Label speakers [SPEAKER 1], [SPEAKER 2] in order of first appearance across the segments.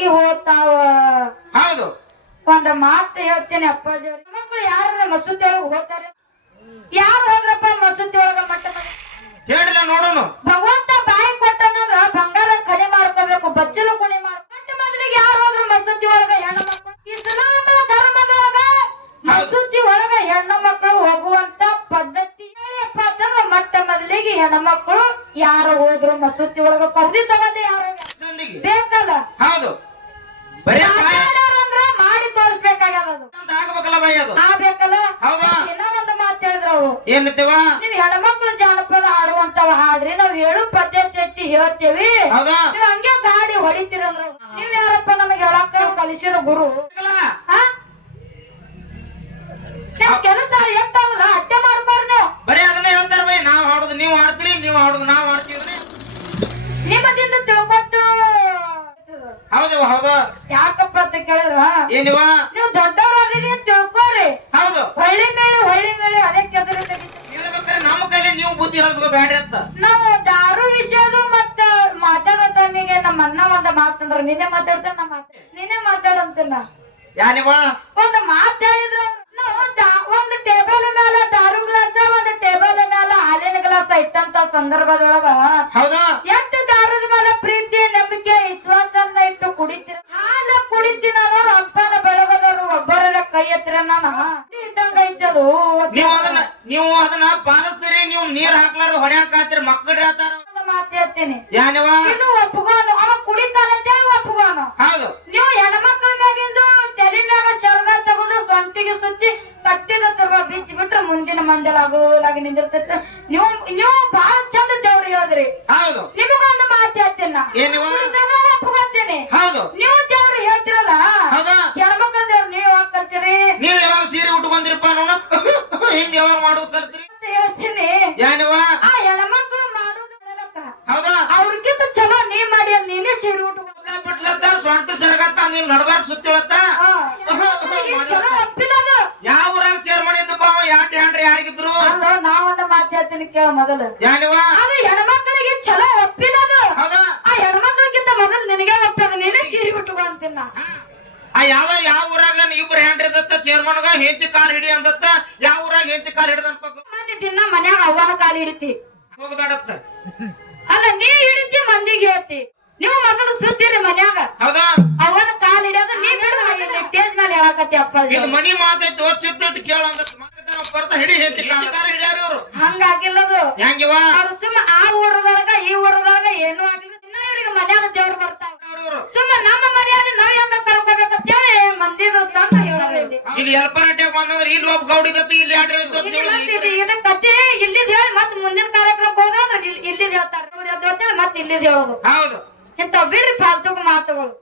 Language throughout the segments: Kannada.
[SPEAKER 1] ಮಸೂತಿಗೆ ಹೋಗ್ತಾವ.
[SPEAKER 2] ಹೌದು.
[SPEAKER 1] ಒಂದ್ ಮಾತು ಹೇಳ್ತೇನೆ ಅಪ್ಪಾಜಿ ಅವ್ರ. ಮಕ್ಕಳು ಯಾರ ಮಸೂತಿ ಒಳಗೆ ಹೋಗ್ತಾರೆ? ಯಾರು ಹೋದ್ರಪ್ಪ ಮಸೂತಿ ಒಳಗ ಮಟ್ಟ
[SPEAKER 2] ಹೇಳಿಲ್ಲ ನೋಡೋಣ
[SPEAKER 1] ಭಗವಂತ ಬಾಯಿ ಕೊಟ್ಟನಂದ್ರ ಬಂಗಾರ ಕಲೆ ಮಾಡ್ಕೋಬೇಕು ಬಚ್ಚಲು ಕುಣಿ ಮಾಡ್ಕೊ ಮಟ್ಟ ಮೊದಲಿಗೆ ಯಾರು ಹೋದ್ರು ಮಸೂತಿ ಒಳಗ ಹೆಣ್ಣು ಮಕ್ಕಳು ಇಸ್ಲಾಮ ಧರ್ಮದೊಳಗ ಮಸೂತಿ ಒಳಗ ಹೆಣ್ಣು ಮಕ್ಕಳು ಹೋಗುವಂತ ಪದ್ಧತಿ ಏನಪ್ಪ ಅಂತಂದ್ರ ಮಟ್ಟ ಮೊದಲಿಗೆ ಹೆಣ್ಣು ಮಕ್ಕಳು ಯಾರು ಹೋದ್ರು ಮಸೂತಿ ಒಳಗ? ಕೌದಿ ತಗೊಂಡೆ ಯಾರು? ಬೇಕಲ್ಲ?
[SPEAKER 2] ಹೌದು. ಬರೀ
[SPEAKER 1] ಮಾಡಿ ತೋರಿಸ್ಬೇಕಾಗ್ಯದ ಅದು
[SPEAKER 2] ಅಂತ ಆಗ್ಬೇಕಲ್ಲ ಬೈ ಅದು.
[SPEAKER 1] ಆ ಬೇಕಲ್ಲ?
[SPEAKER 2] ಹೌದಾ?
[SPEAKER 1] ಇನ್ನ ಒಂದು ಮಾತು ಹೇಳಿದ್ರು ಅವು
[SPEAKER 2] ಏನಂತೀವ?
[SPEAKER 1] ನೀವ್ ಹೆಣ್ಮಕ್ಳು ಜಾನಪದ ಹಾಡುವಂತವ ಹಾಡ್ರಿ ನಾವ್ ಹೇಳು ಪದ್ಧತಿ ಎತ್ತಿ ಹೇಳ್ತೇವಿ.
[SPEAKER 2] ಹೌದಾ?
[SPEAKER 1] ನೀವ್ ಹಂಗೆ ಗಾಡಿ ಹೊಡಿತೀರಂದ್ರ. ನೀವ್ ಯಾರಪ್ಪ ನಮಗ್ ಹೇಳಕ್ಕ ಕಲಿಸಿದ ಗುರು? ಹಾ? ನಿಮ್ ಕೆಲಸ ಎತ್ತಲ್ಲ ಅಟ್ಟೆ ಮಾಡ್ಕೋರ್ ನೀವು.
[SPEAKER 2] ಬರೀ ಅದನ್ನ ಹೇಳ್ತಾರ ಬೈ ನಾವ್ ಹಾಡುದು ನೀವು ಹಾಡ್ತೀರಿ ನೀವು ಹಾಡುದು ನಾವ್ ಹಾಡ್ತೀವಿ
[SPEAKER 1] ನಿಮ್ಮದಿಂದ
[SPEAKER 2] ಹೌದು ಹೌದು.
[SPEAKER 1] ಯಾಕಪ್ಪ ಅಂತ ಕೇಳಿದ್ರ?
[SPEAKER 2] ಏನಿವ
[SPEAKER 1] ನೀವು ದೊಡ್ಡವರಾದಿರಿ ಅಂತ ತಿಳ್ಕೋರಿ.
[SPEAKER 2] ಹೌದು.
[SPEAKER 1] ಹಳ್ಳಿ ಮೇಲೆ ಹಳ್ಳಿ ಮೇಲೆ ಅದಕ್ಕೆ ಎದುರು
[SPEAKER 2] ಹೇಳ್ಬೇಕಾದ್ರೆ ನಮ್ಮ ಕೈಲಿ ನೀವು ಬುದ್ಧಿ ಹೇಳಿಸ್ಕೋ ಬ್ಯಾಡ್ರಿ ಅಂತ.
[SPEAKER 1] ನಾವು ದಾರು ವಿಷಯದು ಮತ್ತ ಮಾತಾಡೋ ಟೈಮಿಗೆ ನಮ್ಮ ಅಣ್ಣ ಒಂದ ಮಾತಂದ್ರ ನಿನ್ನೆ ಮಾತಾಡ್ತಾನ ನಮ್ಮ ಮಾತಾಡ ನೀನೇ ಮಾತಾಡಂತನ.
[SPEAKER 2] ಯಾನಿವ
[SPEAKER 1] ಒಂದ್ ಮಾತ್ ಹೇಳಿದ್ರ ನಾವು ಒಂದ್ ಟೇಬಲ್ ಮೇಲೆ ದಾರು ಗ್ಲಾಸ್ ಒಂದ್ ಟೇಬಲ್ ಮೇಲೆ ಹಾಲಿನ ಗ್ಲಾಸ್ ಇಟ್ಟಂತ ಸಂದರ್ಭದೊಳಗ
[SPEAKER 2] ಹೌದಾ.
[SPEAKER 1] ಎಷ್ಟು ಹಾಲ ನಾನು ರಕ್ತನ ಅಪ್ಪನ ಒಬ್ಬರ ಕೈ ಎತ್ತಿರ ನಾನು ಇದ್ದಂಗ
[SPEAKER 2] ನೀವು ಅದನ್ನ ನೀವು ಅದನ್ನ ಪಾಲಿಸ್ತೀರಿ ನೀವು ನೀರ್ ಹಾಕ್ಲಾರ್ದು ಹೊಡ್ಯಾಕ ಹಾಕಾತೀರಿ ಮಕ್ಕಳು ಹೇಳ್ತಾರ.
[SPEAKER 1] ಮಾತು ಹೇಳ್ತೀನಿ.
[SPEAKER 2] ಯಾನಿವ?
[SPEAKER 1] ಇದು ಒಪ್ಪಗೋನು ಅವ ಕುಡಿತಾನಂತೇಳಿ ಒಪ್ಪಗೋನು
[SPEAKER 2] ಹೌದು.
[SPEAKER 1] ನೀವು ಹೆಣ್ಮಕ್ಳ ಮ್ಯಾಗಿಂದು ತಲೆ ಮ್ಯಾಗ ಶರ್ಗ ತೆಗೆದು ಸ್ವಂತಿಗೆ ಸುತ್ತಿ ಕಟ್ಟಿದ ತರುವ ಬಿಚ್ಚಿ ಬಿಟ್ರೆ ಮುಂದಿನ ಮಂದಿರ ಆಗೋಲಾಗಿ ನಿಂದಿರ್ತೈತಿ ನೀವು ನೀವು ಬಹಳ ಚಂದ ದೇವ್ರು ಹೇಳಿದ್ರಿ.
[SPEAKER 2] ಹೌದು.
[SPEAKER 1] ನಿಮಗೊಂದು ಮಾತು ಹೇಳ್ತೀನಿ ನಾ.
[SPEAKER 2] ಏನಿವ?
[SPEAKER 1] ಇದನ್ನ
[SPEAKER 2] ಹೌದು.
[SPEAKER 1] ನೀವು ದೇವ್ರು ಹೇಳ್ತಿರಲ್ಲ
[SPEAKER 2] ಹೌದಾ?
[SPEAKER 1] ಹೆಣ್ಮಕ್ಳ ದೇವ್ರು ನೀವು ಯಾವಾಗ ಕಲ್ತೀರಿ
[SPEAKER 2] ನೀವ್ ಯಾವಾಗ ಸೀರೆ ಉಟ್ಕೊಂಡಿರಪ್ಪ ನೋಡ ಹಿಂಗ್ ಯಾವಾಗ ಮಾಡೋದ್ ಕಲ್ತ್ರಿ
[SPEAKER 1] ಹೇಳ್ತೀನಿ.
[SPEAKER 2] ಏನವ
[SPEAKER 1] ಆ ಹೆಣ್ಮಕ್ಳು ಮಾಡೋದು.
[SPEAKER 2] ಹೌದಾ?
[SPEAKER 1] ಅವ್ರಿಗಿಂತ ಚಲೋ ನೀ ಮಾಡಿ ಅಲ್ಲಿ ನೀನೇ ಸೀರೆ ಉಟ್ಕೊ.
[SPEAKER 2] ಬಿಟ್ಲತ್ತ? ಸೊಂಟ ಸರ್ಗತ್ತ ನೀನ್ ನಡ್ಬಾರ್ಕ್ ಸುತ್ತಿಳತ್ತ ಯಾವ ಊರಾಗ ಚೇರ್ಮನ್ ಇದ್ದಪ್ಪ ಅವ? ಯಾಟ್ ಹ್ಯಾಂಡ್ರಿ ಯಾರಿಗಿದ್ರು?
[SPEAKER 1] ನಾವೊಂದು ಮಾತಾಡ್ತೀನಿ ಕೇಳ ಮೊದಲು.
[SPEAKER 2] ಯಾನಿವ
[SPEAKER 1] ಅದು ಹೆಣ್ಮಕ್ಳಿಗೆ ಚಲೋ ಒಪ್ಪಿನದು
[SPEAKER 2] ಹೌದಾ?
[SPEAKER 1] ಆ ಹೆಣ್ಮಕ್ಳಿಗಿಂತ ಮೊದಲು ನಿನಗೆ ಒಪ್ಪದ ನೀನೇ ಸೀರೆ ಉಟ್ಕೊ ಅಂತಿನ.
[SPEAKER 2] ಆ ಯಾವ ಯಾವ ಊರಾಗ ಇಬ್ರು ಹ್ಯಾಂಡ್ರಿ ಇದ್ದತ್ತ ಚೇರ್ಮನ್ಗ ಹೆಂಡತಿ ಕಾರ್ ಹಿಡಿ ಅಂದತ್ತ ಯಾವ ಊರಾಗ ಹೆಂಡತಿ ಕಾರ್ ಹಿಡಿದ
[SPEAKER 1] ಮಂದಿ ದಿನ ಮನ್ಯಾಗ ಅವ್ವನ ಕಾಲ ಹಿಡಿತಿ.
[SPEAKER 2] ಹೋಗಬೇಡತ್ತ.
[SPEAKER 1] ಅಲ್ಲ ನೀ ಹಿಡಿತಿ ಮಂದಿಗೆ ಹೇಳ್ತಿ. ನೀವು ಮಗನ ಸುತ್ತೀರಿ ಮನ್ಯಾಗ.
[SPEAKER 2] ಹೌದಾ?
[SPEAKER 1] ಅವನ ಕಾಲ್ ಹಿಡಿಯೋದು ನೀ ಬಿಡು ಸ್ಟೇಜ್ ಮೇಲೆ ಹೇಳಕತ್ತಿ ಅಪ್ಪ
[SPEAKER 2] ಇದು ಮನಿ ಮಾತೈತಿ ಓದ್ಸಿದ್ದಟ್ಟು ಕೇಳ ಅಂತ ಬರ್ತ ಹಿಡಿ ಹೆಂಡತಿ ಕಾರ್ ಹಿಡಿಯಾರ ಇವ್ರು?
[SPEAKER 1] ಹಂಗಾಗಿಲ್ಲದು.
[SPEAKER 2] ಹೆಂಗಿವ?
[SPEAKER 1] ಅವ್ರು ಸುಮ್ಮ ಆ ಊರದೊಳಗ ಈ ಊರದೊಳಗ ಏನು ಆಗಿಲ್ಲ ಇನ್ನ ಇವ್ರಿಗೆ ಮನ್ಯಾಗ ದೇವ್ರು ಬರ್ತಾವ
[SPEAKER 2] ಇವ್ರು
[SPEAKER 1] ಸುಮ್ಮ ನಮ್ಮ ಮರ್ಯಾದೆ ನಾವ್ ಹೆಂಗ ಕಳ್ಕೊಬೇಕಂತೇಳಿ ಮಂದಿದು ತಂದ ಹೇಳೋದಿಲ್ಲ
[SPEAKER 2] ಇಲ್ಲಿ ಎಲ್ಪರಟ್ಯಾಗ ಬಂದ್ರೆ ಇಲ್ಲಿ ಒಬ್ಬ ಗೌಡಿ ಗತಿ
[SPEAKER 1] ಇಲ್ಲಿ ಕತೆ? ಇಲ್ಲಿದ್ ಹೇಳಿ ಮತ್ ಮುಂದಿನ ಕಾರ್ಯಕ್ರಮಕ್ಕೆ ಹೋದ್ರೆ ಇಲ್ಲಿ ಇಲ್ಲಿದ್ ಹೇಳ್ತಾರೆ. ಅವ್ರು ಎದ್ದು ಹೋಗ್ತಾರೆ ಮತ್ ಇಲ್ಲಿದ್ ಹೇಳೋದು.
[SPEAKER 2] ಹೌದು.
[SPEAKER 1] ಇಂತ ಬಿಡ್ರಿ ಫಾಲ್ತು ಮಾತುಗಳು.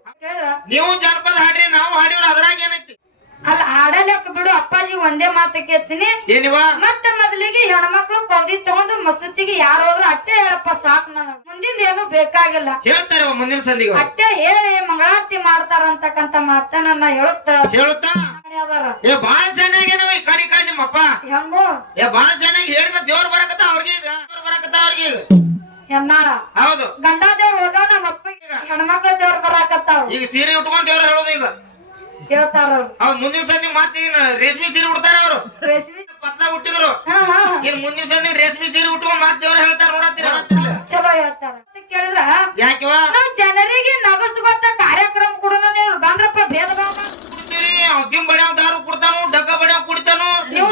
[SPEAKER 2] ನೀವು ಜನಪದ ಹಾಡ್ರಿ ನಾವು ಹಾಡಿವ್ರ ಅದ್ರಾಗ ಏನೈತಿ?
[SPEAKER 1] ಅಲ್ಲ ಹಾಡಲಕ್ಕ ಬಿಡು ಅಪ್ಪಾಜಿ ಒಂದೇ ಮಾತು ಕೇಳ್ತೀನಿ.
[SPEAKER 2] ಏನಿವಾ?
[SPEAKER 1] ಮತ್ತ ಮೊದಲಿಗೆ ಹೆಣ್ಮಕ್ಳು ಕೊಂದಿ ತಗೊಂಡು ಮಸೂತಿಗೆ ಯಾರು ಹೋದ್ರು ಅಟ್ಟೆ ಹೇಳಪ್ಪ ಸಾಕು ನನ್ ಮುಂದಿನ ಏನು ಬೇಕಾಗಿಲ್ಲ.
[SPEAKER 2] ಹೇಳ್ತಾರೆ ಮುಂದಿನ ಸಂದಿಗೆ.
[SPEAKER 1] ಅಟ್ಟೆ ಹೇಳಿ ಮಂಗಳಾರತಿ ಮಾಡ್ತಾರ ಅಂತಕ್ಕಂತ ಮಾತನ್ನ ಹೇಳುತ್ತ
[SPEAKER 2] ಹೇಳುತ್ತಾ?
[SPEAKER 1] ಅದಾರ.
[SPEAKER 2] ಏ ಬಾಳ ಚೆನ್ನಾಗೇನವ ಈ ಕಡಿ ನಿಮ್ಮಪ್ಪ?
[SPEAKER 1] ಹೆಂಗೋ?
[SPEAKER 2] ಏ ಬಾಳ ಚೆನ್ನಾಗಿ ಹೇಳಿದ ದೇವ್ರ ಬರಕತ್ತ ಅವ್ರಿಗೆ ಈಗ. ದೇವ್ರ ಬರಕತ್ತ ಅವ್ರಿಗೆ
[SPEAKER 1] ಹೆಣ್ಣಾಳ.
[SPEAKER 2] ಹೌದು.
[SPEAKER 1] ಗಂಡ ದೇವ್ರ ಹೋದ ನಮ್ಮ ಅಪ್ಪಗೆ ಹೆಣ್ಮಕ್ಳ ದೇವ್ರ ಬರಾಕತ್ತಾವ
[SPEAKER 2] ಈಗ ಸೀರೆ ಉಟ್ಕೊಂಡ್ ದೇವ್ರ ಹೇಳೋದು ಈಗ.
[SPEAKER 1] ಹೇಳ್ತಾರ ಅವ್ರು.
[SPEAKER 2] ಹೌದ್ ಮುಂದಿನ ಸಂದಿ ಮತ್ತೆ ರೇಷ್ಮಿ ರೇಷ್ಮೆ ಸೀರೆ ಉಡ್ತಾರ ಅವ್ರು.
[SPEAKER 1] ರೇಷ್ಮೆ?
[SPEAKER 2] ಪತ್ಲ ಉಟ್ಟಿದ್ರು
[SPEAKER 1] ಹಾ ಹಾ.
[SPEAKER 2] ಇನ್ ಮುಂದಿನ ಸಂದಿ ರೇಷ್ಮೆ ಸೀರೆ ಉಟ್ಕೊಂಡ್ ಮತ್ತೆ ದೇವ್ರ ಹೇಳ್ತಾರ ನೋಡತ್ತೀರ?
[SPEAKER 1] ಚಲೋ ಹೇಳ್ತಾರ. ಅಂತ ಕೇಳಿದ್ರ?
[SPEAKER 2] ಯಾಕಿವ
[SPEAKER 1] ನಾವ್ ಜನರಿಗೆ ನಗಸುವಂತ ಕಾರ್ಯಕ್ರಮ ಕೊಡೋಣ ನೀವು ಬಂದ್ರಪ್ಪ ಭೇದ ಭಾವ ಮಾಡ್-
[SPEAKER 2] ಕುಡ್ತೀರಿ ದಿಮ್ ಬಡ್ಯಾವ್ ದಾರು ಕುಡ್ತಾನು ಡಗ್ಗ ಬಡ್ಯಾವ್ ಕುಡಿತಾನು
[SPEAKER 1] ನೀವು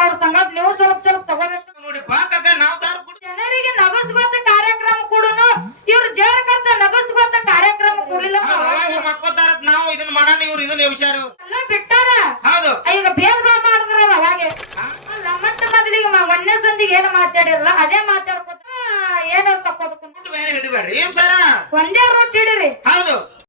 [SPEAKER 1] ಅವ್ರ ಸಂಗತ್ ನೀವು ಸ್ವಲ್ಪ ಸ್ವಲ್ಪ ತಗೋಬೇಕು.
[SPEAKER 2] ನೋಡಿ ಪಾಕಕ್ಕ ನಾವು ದಾರು ಕುಡಿ.
[SPEAKER 1] ಜನರಿಗೆ ನಗಸ್ಗೋತ ಕಾರ್ಯಕ್ರಮ ಕೊಡುನು ಇವ್ರು ಜೇರ್ಕಂತ ನಗಸ್ಗೋತ ಕಾರ್ಯಕ್ರಮ ಕೊಡ್ಲಿಲ್ಲ
[SPEAKER 2] ಅವಾಗ ಮಕ್ಕೋತಾರತ್ ನಾವು ಇದನ್ನ ಮಾಡಾನ ಇವ್ರು ಇದನ್ನ
[SPEAKER 1] ಎಲ್ಲ ಬಿಟ್ಟಾರ?
[SPEAKER 2] ಹೌದು.
[SPEAKER 1] ಈಗ ಭೇದ ಭಾವ ಮಾಡಿದ್ರಲ್ಲ ಅವಾಗೆ ಅಲ್ಲ ಮತ್ತೆ ಮೊದಲಿಗೆ ಒಂದನೇ ಸಂದಿಗೆ ಏನು ಮಾತಾಡಿರಲ್ಲ ಅದೇ ಮಾತಾಡ್ಕೊತ ಏನಾರು ತಕ್ಕೋದಕ್ಕೆ
[SPEAKER 2] ಬೇರೆ ಹಿಡಿಬೇಡ್ರಿ ಸರ?
[SPEAKER 1] ಒಂದೇ ರೂಟ್ ಹಿಡಿರಿ
[SPEAKER 2] ಹೌದು.